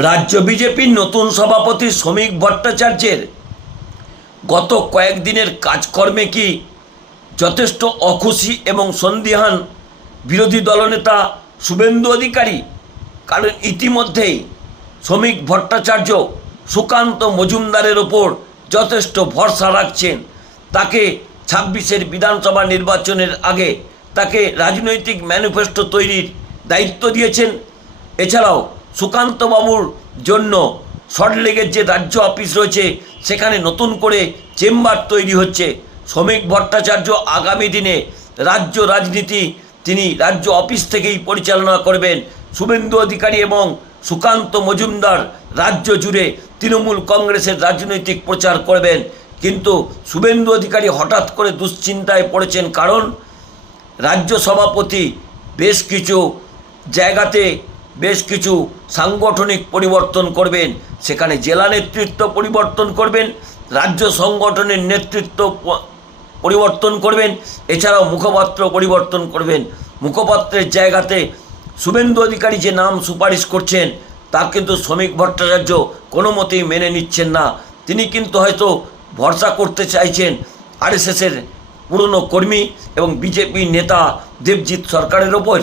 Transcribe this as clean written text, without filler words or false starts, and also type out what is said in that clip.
রাজ্য বিজেপির নতুন সভাপতি শ্রমিক ভট্টাচার্যের গত কয়েকদিনের কাজকর্মে কি যথেষ্ট অখুশি এবং সন্দিহান বিরোধী দলনেতা শুভেন্দু অধিকারী? কারণ ইতিমধ্যেই শ্রমিক ভট্টাচার্য সুকান্ত মজুমদারের ওপর যথেষ্ট ভরসা রাখছেন। তাকে 26-এর বিধানসভা নির্বাচনের আগে তাকে রাজনৈতিক ম্যানিফেস্টো তৈরির দায়িত্ব দিয়েছেন। এছাড়াও সুকান্তবাবুর জন্য সল্টলেকের যে রাজ্য অফিস রয়েছে সেখানে নতুন করে চেম্বার তৈরি হচ্ছে। শ্রমিক ভট্টাচার্য আগামী দিনে রাজ্য রাজনীতি তিনি রাজ্য অফিস থেকেই পরিচালনা করবেন। শুভেন্দু অধিকারী এবং সুকান্ত মজুমদার রাজ্য জুড়ে তৃণমূল কংগ্রেসের রাজনৈতিক প্রচার করবেন। কিন্তু শুভেন্দু অধিকারী হঠাৎ করে দুশ্চিন্তায় পড়েছেন, কারণ রাজ্য সভাপতি বেশ কিছু জায়গাতে বেশ কিছু সাংগঠনিক পরিবর্তন করবেন। সেখানে জেলা নেতৃত্ব পরিবর্তন করবেন, রাজ্য সংগঠনের নেতৃত্ব পরিবর্তন করবেন, এছাড়াও মুখপাত্র পরিবর্তন করবেন। মুখপাত্রের জায়গাতে শুভেন্দু অধিকারী যে নাম সুপারিশ করছেন তা কিন্তু শ্রমিক ভট্টাচার্য কোনো মতেই মেনে নিচ্ছেন না। তিনি কিন্তু হয়তো ভরসা করতে চাইছেন আরএসএসের পুরনো কর্মী এবং বিজেপি নেতা দেবজিৎ সরকারের ওপর।